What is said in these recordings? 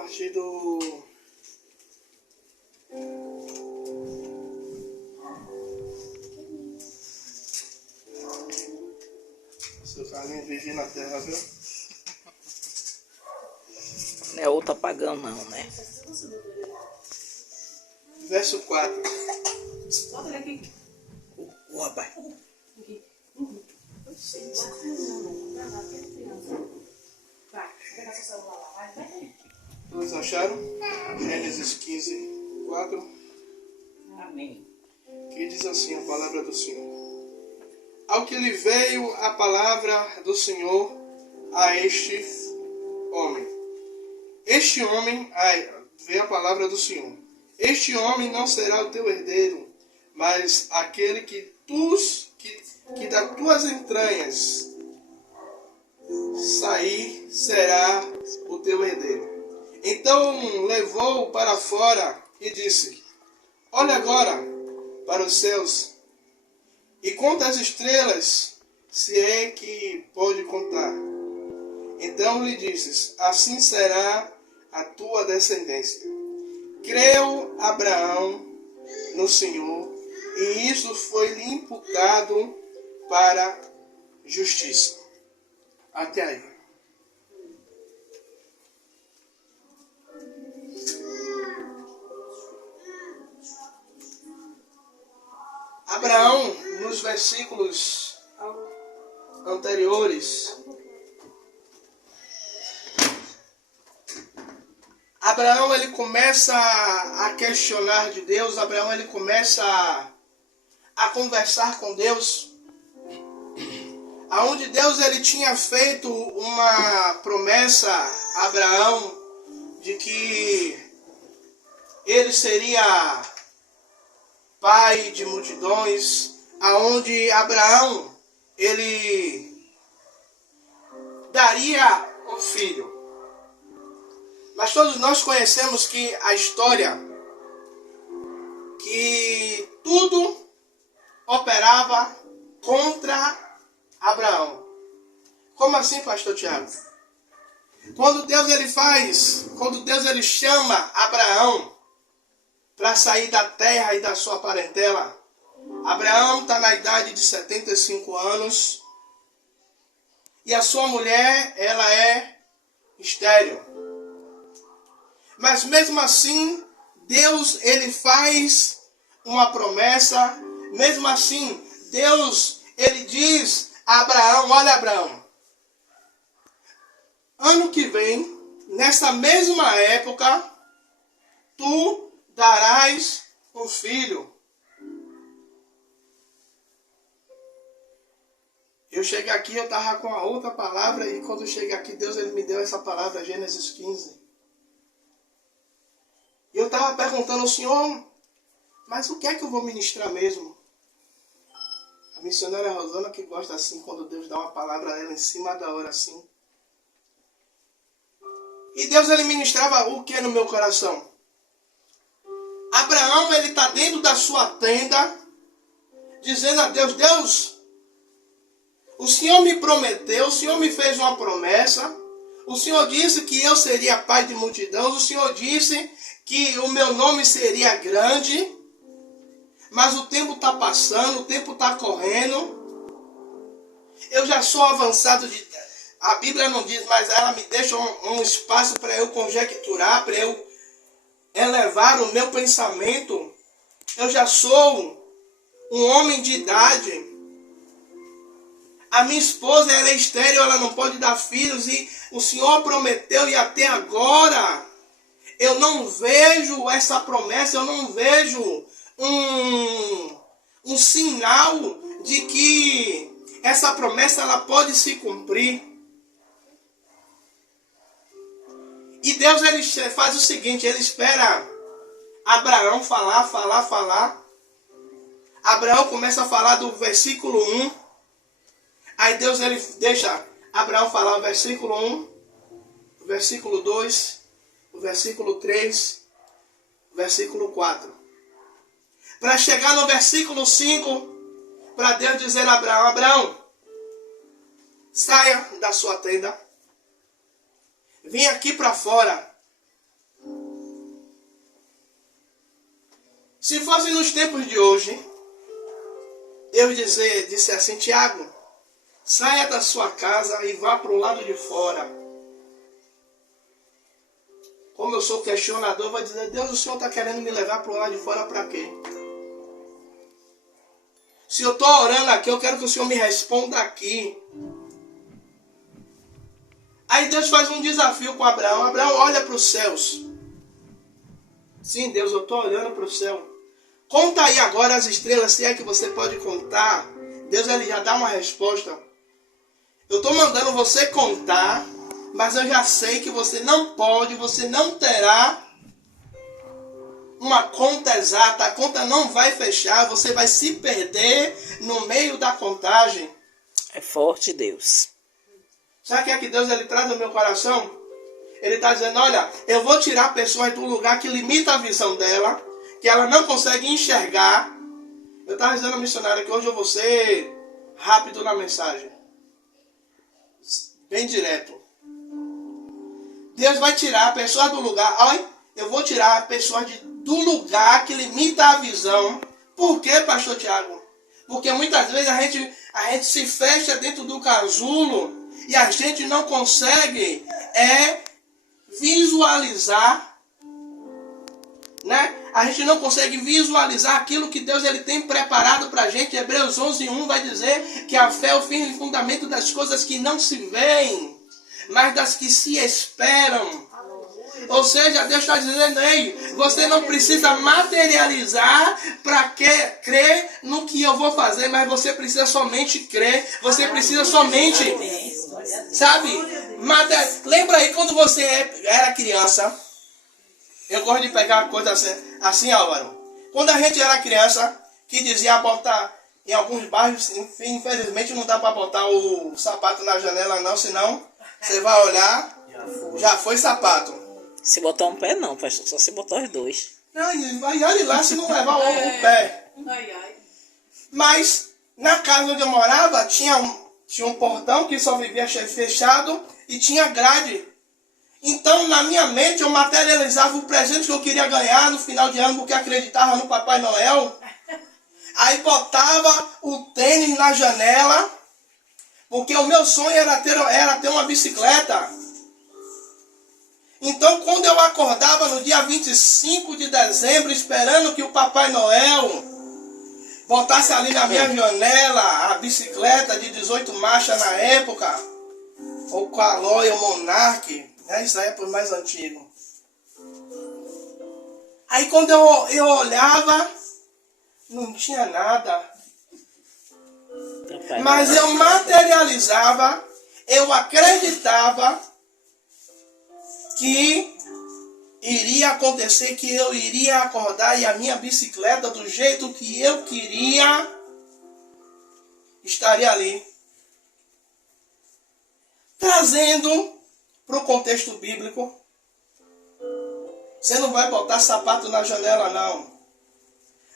partir do... Seu caminho vive na terra, viu? Não é outro apagão não, né? Verso 4. Bota ele aqui. O rapaz. Aqui. Vai, pega seu celular lá, vai. Todos acharam? Gênesis 15, 4. Amém. Que diz assim a palavra do Senhor. Ao que lhe veio a palavra do Senhor a este homem. Este homem, veio a palavra do Senhor. Este homem não será o teu herdeiro, mas aquele que das tuas entranhas sair será o teu herdeiro. Então levou-o para fora e disse: olha agora para os céus e conta as estrelas, se é que pode contar. Então lhe disse: assim será a tua descendência. Creu Abraão no Senhor, e isso foi-lhe imputado para justiça. Até aí. Abraão, nos versículos anteriores, Abraão ele começa a questionar de Deus. Abraão ele começa a conversar com Deus, aonde Deus ele tinha feito uma promessa a Abraão de que ele seria pai de multidões, aonde Abraão ele daria um filho. Mas todos nós conhecemos que a história, que tudo operava contra Abraão. Como assim, pastor Tiago? Quando Deus ele chama Abraão para sair da terra e da sua parentela, Abraão está na idade de 75 anos e a sua mulher, ela é estéril. Mas mesmo assim, Deus ele faz uma promessa. Mesmo assim, Deus ele diz a Abraão: olha, Abraão, ano que vem, nessa mesma época, tu darás um filho. Eu cheguei aqui, eu estava com a outra palavra, e quando eu cheguei aqui, Deus ele me deu essa palavra, Gênesis 15. E eu estava perguntando ao Senhor, mas o que é que eu vou ministrar mesmo? A missionária Rosana que gosta assim, quando Deus dá uma palavra a ela em cima da hora assim. E Deus ele ministrava o que no meu coração? Abraão ele está dentro da sua tenda, dizendo a Deus: Deus, o Senhor me prometeu, o Senhor me fez uma promessa, o Senhor disse que eu seria pai de multidão, o Senhor disse que o meu nome seria grande, mas o tempo está passando, o tempo está correndo, eu já sou avançado a Bíblia não diz, mas ela me deixa um espaço para eu conjecturar, para eu elevar o meu pensamento. Eu já sou um homem de idade. A minha esposa ela é estéril, ela não pode dar filhos, e o Senhor prometeu, e até agora eu não vejo essa promessa, eu não vejo um sinal de que essa promessa ela pode se cumprir. E Deus ele faz o seguinte, ele espera Abraão falar. Abraão começa a falar do versículo 1. Aí Deus ele deixa Abraão falar o versículo 1, o versículo 2, o versículo 3, o versículo 4. Para chegar no versículo 5, para Deus dizer a Abraão: Abraão, saia da sua tenda, vem aqui para fora Se fosse nos tempos de hoje, Deus disse assim, Tiago, saia da sua casa e vá para o lado de fora. Como eu sou questionador, eu vou dizer, Deus, o Senhor está querendo me levar para o lado de fora para quê? Se eu estou orando aqui, eu quero que o Senhor me responda aqui. Aí Deus faz um desafio com Abraão. Abraão olha para os céus. Sim, Deus, eu estou olhando para o céu. Conta aí agora as estrelas, se é que você pode contar. Deus ele já dá uma resposta. Eu estou mandando você contar, mas eu já sei que você não pode, você não terá uma conta exata. A conta não vai fechar, você vai se perder no meio da contagem. É forte, Deus. Sabe o que é que Deus ele traz no meu coração? Ele está dizendo, olha, eu vou tirar pessoas do lugar que limita a visão dela, que ela não consegue enxergar. Eu estava dizendo à missionária que hoje eu vou ser rápido na mensagem. Bem direto. Deus vai tirar a pessoa do lugar. Olha, eu vou tirar a pessoa do lugar que limita a visão. Por quê, pastor Tiago? Porque muitas vezes a gente se fecha dentro do casulo e a gente não consegue visualizar, né? A gente não consegue visualizar aquilo que Deus ele tem preparado para a gente. Hebreus 11:1 vai dizer que a fé é o firme fundamento das coisas que não se veem, mas das que se esperam. Ou seja, Deus está dizendo, ei, você não precisa materializar para crer no que eu vou fazer, mas você precisa somente crer, você precisa somente, sabe? Lembra aí quando você era criança? Eu gosto de pegar coisa assim, Álvaro. Quando a gente era criança, que dizia botar, em alguns bairros, infelizmente não dá para botar o sapato na janela não, senão você vai olhar, já foi sapato. Se botar um pé não, pastor, só se botar os dois. Não, vai olhe lá se não levar o pé. Ai, ai. Mas na casa onde eu morava tinha um portão que só vivia fechado e tinha grade. Então na minha mente eu materializava o presente que eu queria ganhar no final de ano porque acreditava no Papai Noel. Aí botava o tênis na janela porque o meu sonho era ter uma bicicleta. Então, quando eu acordava no dia 25 de dezembro, esperando que o Papai Noel botasse ali na minha janela a bicicleta de 18 marchas na época, ou Caloi, ou Monarch, né? Isso aí é para os mais antigos. Aí, quando eu olhava, não tinha nada. Mas eu materializava, eu acreditava que iria acontecer, que eu iria acordar e a minha bicicleta do jeito que eu queria estaria ali. Trazendo para o contexto bíblico, você não vai botar sapato na janela não.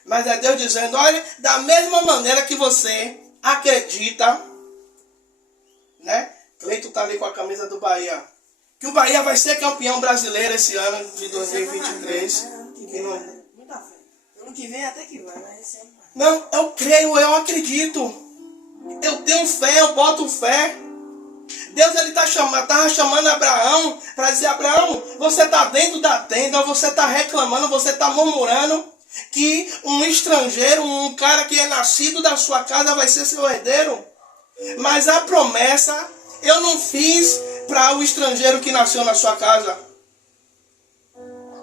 Mas é Deus dizendo, olha, da mesma maneira que você acredita, né? Cleito está ali com a camisa do Bahia. Que o Bahia vai ser campeão brasileiro esse ano de 2023. Muita fé. Ano que vem até que vai, mas esse ano vai. Não, eu creio, eu acredito. Eu tenho fé, eu boto fé. Deus ele estava chamando Abraão para dizer, Abraão, você está dentro da tenda, você está reclamando, você está murmurando que um estrangeiro, um cara que é nascido da sua casa vai ser seu herdeiro. Mas a promessa eu não fiz para o estrangeiro que nasceu na sua casa.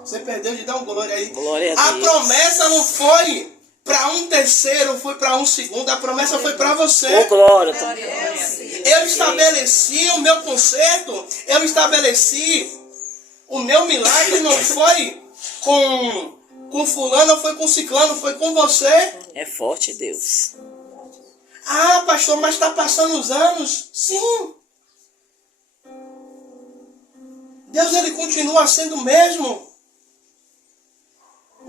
Você perdeu de dar um glória aí. Glória a A Deus. promessa não foi para um terceiro, foi para um segundo. A promessa foi para você. Ô, glória. Eu estabeleci o meu conserto. Eu estabeleci o meu milagre. Não foi com fulano, não foi com ciclano, foi com você. É forte, Deus. Ah, pastor, mas está passando os anos. Sim. Deus ele continua sendo o mesmo.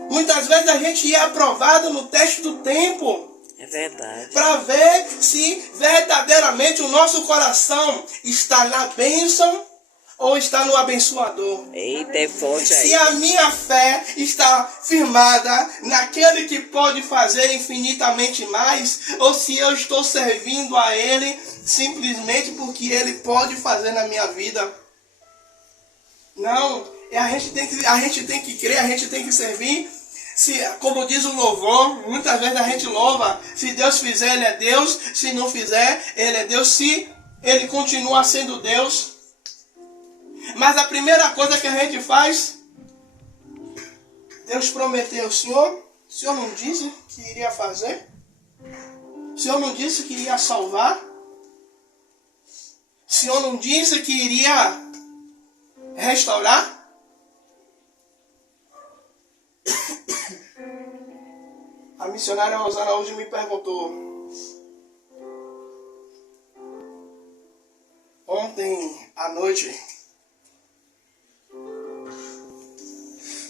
Muitas vezes a gente ia aprovado no teste do tempo. É verdade. Para ver se verdadeiramente o nosso coração está na bênção ou está no abençoador? Eita, é forte aí. Se a minha fé está firmada naquele que pode fazer infinitamente mais, ou se eu estou servindo a Ele simplesmente porque Ele pode fazer na minha vida. Não, a gente tem que crer, a gente tem que servir. Como diz o louvor, muitas vezes a gente louva. Se Deus fizer, Ele é Deus. Se não fizer, Ele é Deus. Se Ele continua sendo Deus. Mas a primeira coisa que a gente faz, Deus prometeu, o Senhor não disse que iria fazer? O Senhor não disse que iria salvar? O Senhor não disse que iria restaurar? A missionária Rosana hoje me perguntou, ontem à noite,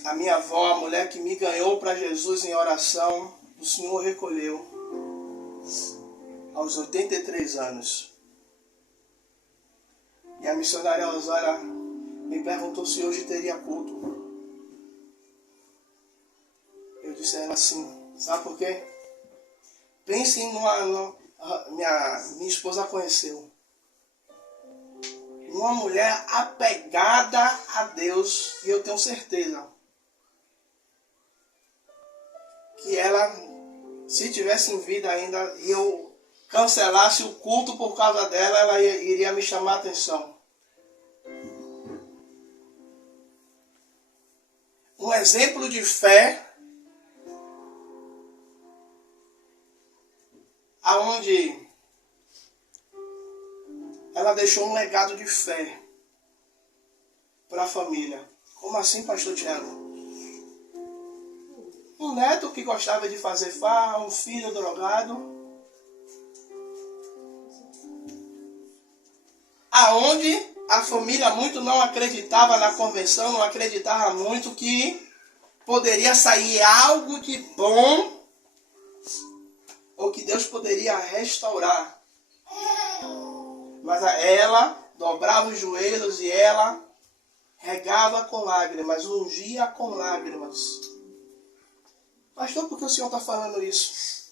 a minha avó, a mulher que me ganhou para Jesus em oração, o Senhor recolheu aos 83 anos. E a missionária Rosana me perguntou se hoje teria culto. Eu disse a ela assim, sabe por quê? Pense minha esposa conheceu uma mulher apegada a Deus, e eu tenho certeza que ela, se tivesse em vida ainda, e eu cancelasse o culto por causa dela, ela iria me chamar a atenção. Um exemplo de fé, aonde ela deixou um legado de fé para a família. Como assim, pastor Tiago? Um neto que gostava de fazer farra, um filho drogado. Aonde a família muito não acreditava na convenção, não acreditava muito que poderia sair algo de bom, ou que Deus poderia restaurar. Mas ela dobrava os joelhos e ela regava com lágrimas, ungia com lágrimas. Pastor, por que o senhor está falando isso?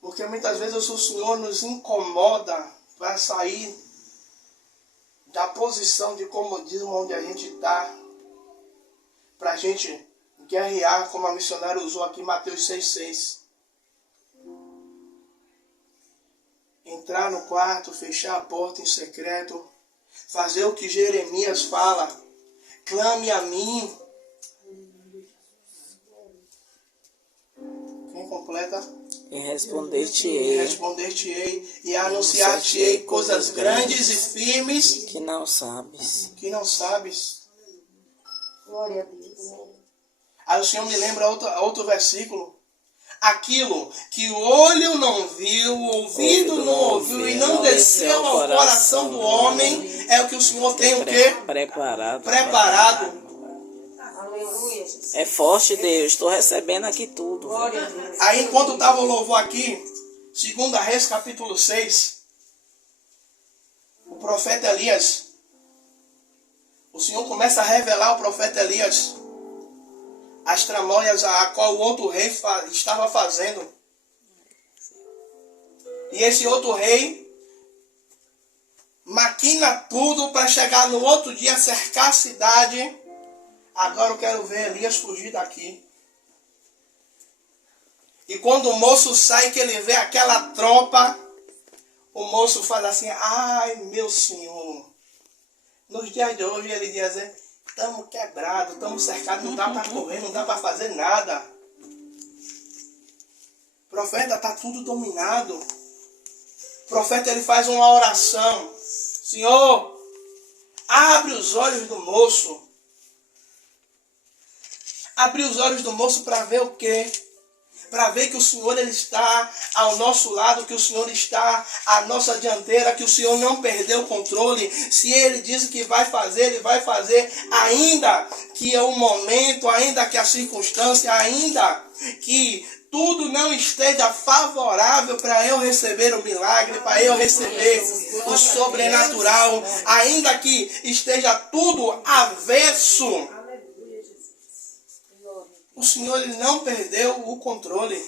Porque muitas vezes o Senhor nos incomoda para sair da posição de comodismo onde a gente está, para a gente guerrear, como a missionária usou aqui, Mateus 6,6. Entrar no quarto, fechar a porta em secreto, fazer o que Jeremias fala, clame a mim. Quem completa? E responder-te-ei. Responder-te-ei e anunciar-te-ei coisas grandes e firmes que não sabes. que não sabes. Glória a Deus. Aí o Senhor me lembra outro versículo. Aquilo que o olho não viu, o ouvido não ouviu e não desceu ao coração do homem, é o que o Senhor tem o quê? Preparado. Aleluia, Jesus. É forte, Deus. Estou recebendo aqui tudo. Glória a Deus. Aí enquanto estava o louvor aqui, 2 Reis capítulo 6, o profeta Elias, o Senhor começa a revelar ao profeta Elias as tramóias a qual o outro rei estava fazendo. E esse outro rei maquina tudo para chegar no outro dia, cercar a cidade. Agora eu quero ver Elias fugir daqui. E quando o moço sai, que ele vê aquela tropa, o moço fala assim, ai meu Senhor. Nos dias de hoje ele diz, estamos quebrados, estamos cercados, não dá para correr, não dá para fazer nada. Profeta, está tudo dominado. Profeta, ele faz uma oração. Senhor, abre os olhos do moço. Abre os olhos do moço para ver o quê? Para ver que o Senhor ele está ao nosso lado, que o Senhor está à nossa dianteira, que o Senhor não perdeu o controle. Se Ele diz que vai fazer, Ele vai fazer, ainda que é o momento, ainda que a circunstância, ainda que tudo não esteja favorável para eu receber o milagre, para eu receber o sobrenatural, ainda que esteja tudo avesso, o Senhor ele não perdeu o controle.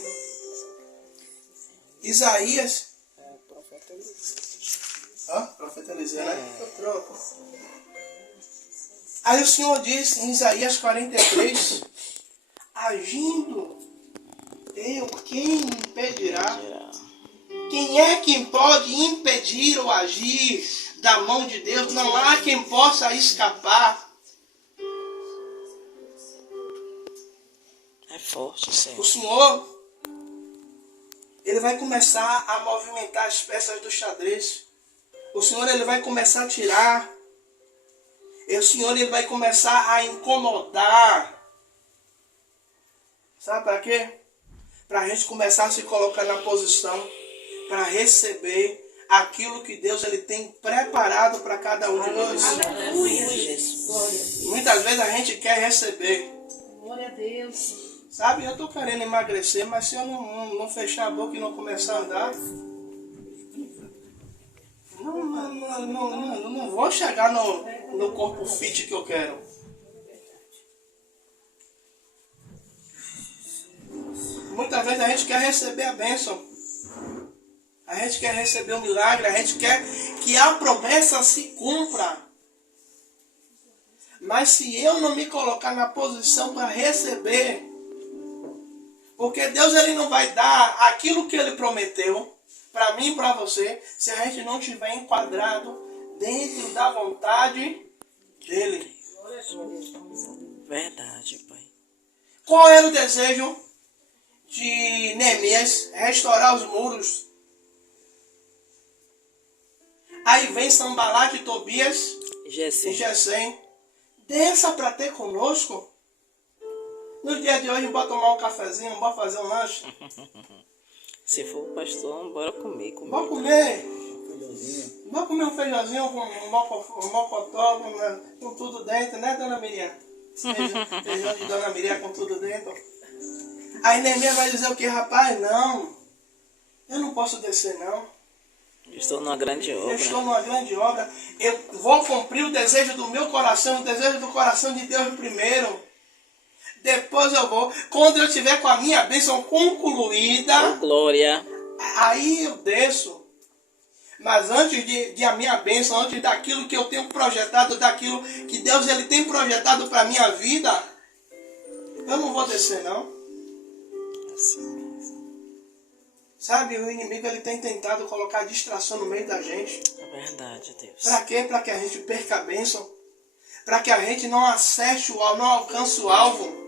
Isaías. Profeta Eliseu, né? Eu troco. Aí o Senhor diz em Isaías 43, agindo eu, quem me impedirá? Quem é quem pode impedir o agir da mão de Deus? Não há quem possa escapar. É forte, Senhor. O Senhor, ele vai começar a movimentar as peças do xadrez. O Senhor, ele vai começar a tirar. E o Senhor, ele vai começar a incomodar. Sabe para quê? Para a gente começar a se colocar na posição para receber aquilo que Deus ele tem preparado para cada um de nós. Muitas vezes a gente quer receber. Glória a Deus. Sabe, eu estou querendo emagrecer, mas se eu não fechar a boca e não começar a andar, não vou chegar no corpo fit que eu quero. Muitas vezes a gente quer receber a bênção. A gente quer receber o milagre. A gente quer que a promessa se cumpra. Mas se eu não me colocar na posição para receber, porque Deus ele não vai dar aquilo que ele prometeu para mim e para você, se a gente não estiver enquadrado dentro da vontade dele. Verdade, Pai. Qual era o desejo de Neemias? Restaurar os muros. Aí vem Sanbalate, Tobias e Gesem. Desça para ter conosco. No dia de hoje, bora tomar um cafezinho, bora fazer um lanche. Se for o pastor, bora comer. Bora comer. Bora comer um feijãozinho com um mocotó, com tudo dentro, né, dona Miriam? Feijão de dona Miriam com tudo dentro. Aí Neemias vai dizer o que, rapaz? Não, eu não posso descer, não. Estou numa grande obra. Eu estou numa grande obra. Eu vou cumprir o desejo do meu coração, o desejo do coração de Deus primeiro. Depois eu vou. Quando eu tiver com a minha bênção concluída, Oh, glória. aí eu desço. Mas antes de a minha bênção, antes daquilo que eu tenho projetado, daquilo que Deus ele tem projetado para a minha vida, eu não vou descer, não. Assim mesmo. Sabe, o inimigo ele tem tentado colocar distração no meio da gente. É verdade, Deus. Para quê? Para que a gente perca a bênção. Para que a gente não acesse o alvo, não alcance o alvo.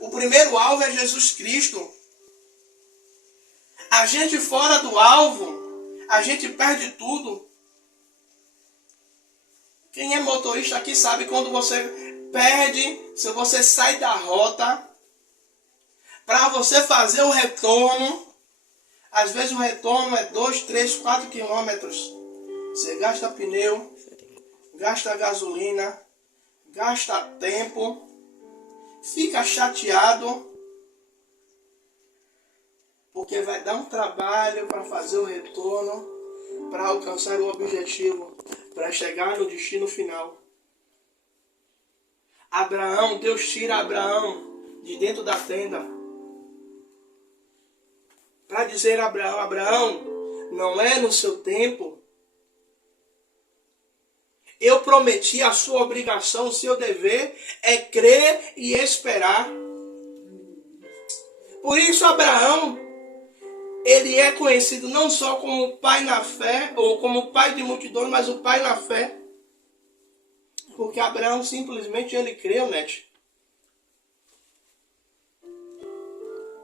O primeiro alvo é Jesus Cristo. A gente fora do alvo, a gente perde tudo. Quem é motorista aqui sabe quando você perde, se você sai da rota, para você fazer o retorno, às vezes o retorno é 2, 3, 4 quilômetros. Você gasta pneu, gasta gasolina, gasta tempo, fica chateado, porque vai dar um trabalho para fazer o retorno, para alcançar o objetivo, para chegar no destino final. Abraão, Deus tira Abraão de dentro da tenda, para dizer a Abraão, Abraão, não é no seu tempo. Eu prometi, a sua obrigação, o seu dever é crer e esperar. Por isso Abraão, ele é conhecido não só como pai na fé, ou como pai de multidões, mas o pai na fé. Porque Abraão simplesmente ele creu, Nete.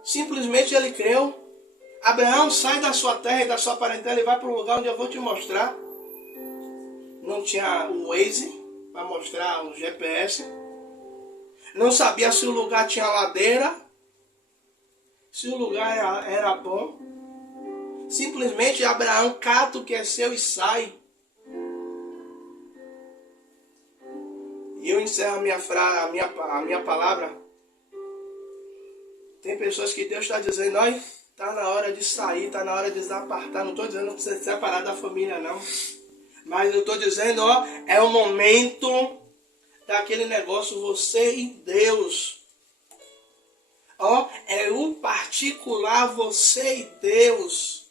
Simplesmente ele creu. Abraão, sai da sua terra e da sua parentela e vai para um lugar onde eu vou te mostrar. Não tinha o Waze para mostrar o GPS. Não sabia se o lugar tinha ladeira, se o lugar era bom. Simplesmente Abraão cata o que é seu e sai. E eu encerro a minha palavra Tem pessoas que Deus está dizendo, olha, está na hora de sair, está na hora de desapartar. Não estou dizendo para você se separar da família, não. Mas eu estou dizendo, ó, é o momento daquele negócio, você e Deus. Ó, é o particular, você e Deus.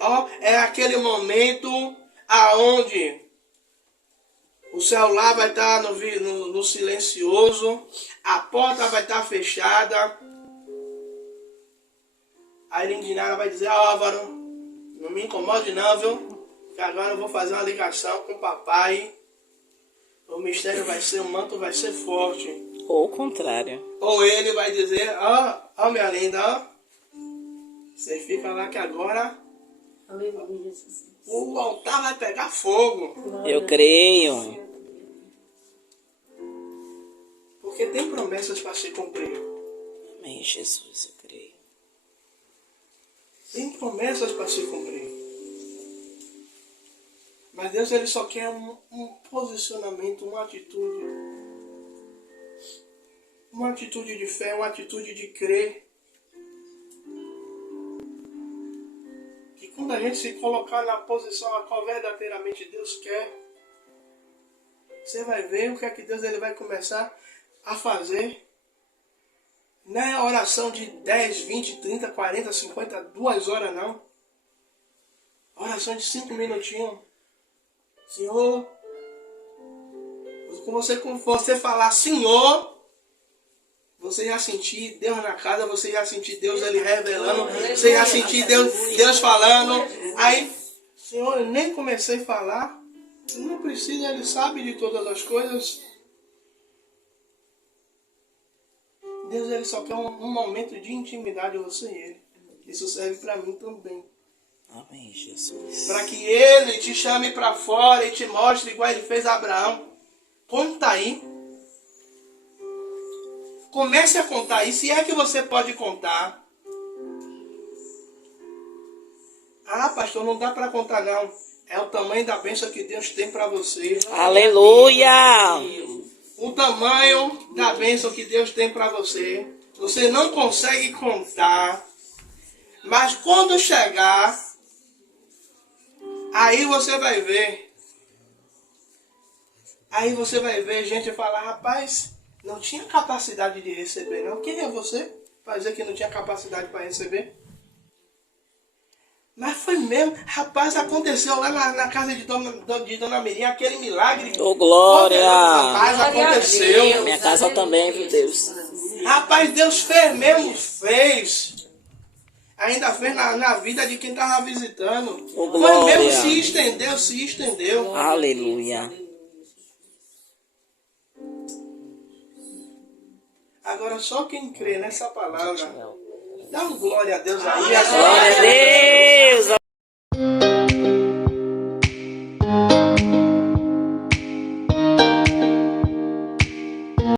Ó, é aquele momento aonde o celular vai estar no silencioso, a porta vai estar fechada. A Lindinara vai dizer, Álvaro, não me incomode não, viu? Que agora eu vou fazer uma ligação com o papai. O mistério vai ser, o manto vai ser forte. Ou o contrário. Ou ele vai dizer, ó minha linda, ó. Você fica lá que agora o altar vai pegar fogo. Eu creio. Porque tem promessas para se cumprir. Amém, Jesus, eu creio. Tem promessas para se cumprir. Mas Deus, ele só quer um posicionamento, uma atitude. Uma atitude de fé, uma atitude de crer. Que quando a gente se colocar na posição a qual verdadeiramente Deus quer, você vai ver o que é que Deus ele vai começar a fazer. Não é oração de 10, 20, 30, 40, 50, 2 horas não. Oração de 5 minutinhos. Senhor, quando você falar Senhor, você já sentir Deus na casa, você já sentir Deus ele revelando, você já sentir Deus falando. Aí, Senhor, eu nem comecei a falar, não precisa, ele sabe de todas as coisas. Deus ele só quer um momento de intimidade, você e ele. Isso serve para mim também. Amém, Jesus. Para que ele te chame para fora e te mostre igual ele fez a Abraão. Conta aí. Comece a contar aí. Se é que você pode contar. Ah, pastor, não dá para contar não. É o tamanho da bênção que Deus tem para você. Aleluia! O tamanho da bênção que Deus tem para você. Você não consegue contar. Mas quando chegar, aí você vai ver. Aí você vai ver gente falar, rapaz, não tinha capacidade de receber, não. Quem é você para dizer que não tinha capacidade para receber? Mas foi mesmo. Rapaz, aconteceu lá na casa de Dona Mirinha aquele milagre. Ô, glória! Rapaz, aconteceu. Minha casa também, viu, Deus? Rapaz, Deus fez mesmo, fez. Ainda fez na vida de quem estava visitando. Ô, Foi glória! mesmo, se estendeu. Aleluia! Agora só quem crê nessa palavra, dá um glória a Deus aí. Glória a Deus!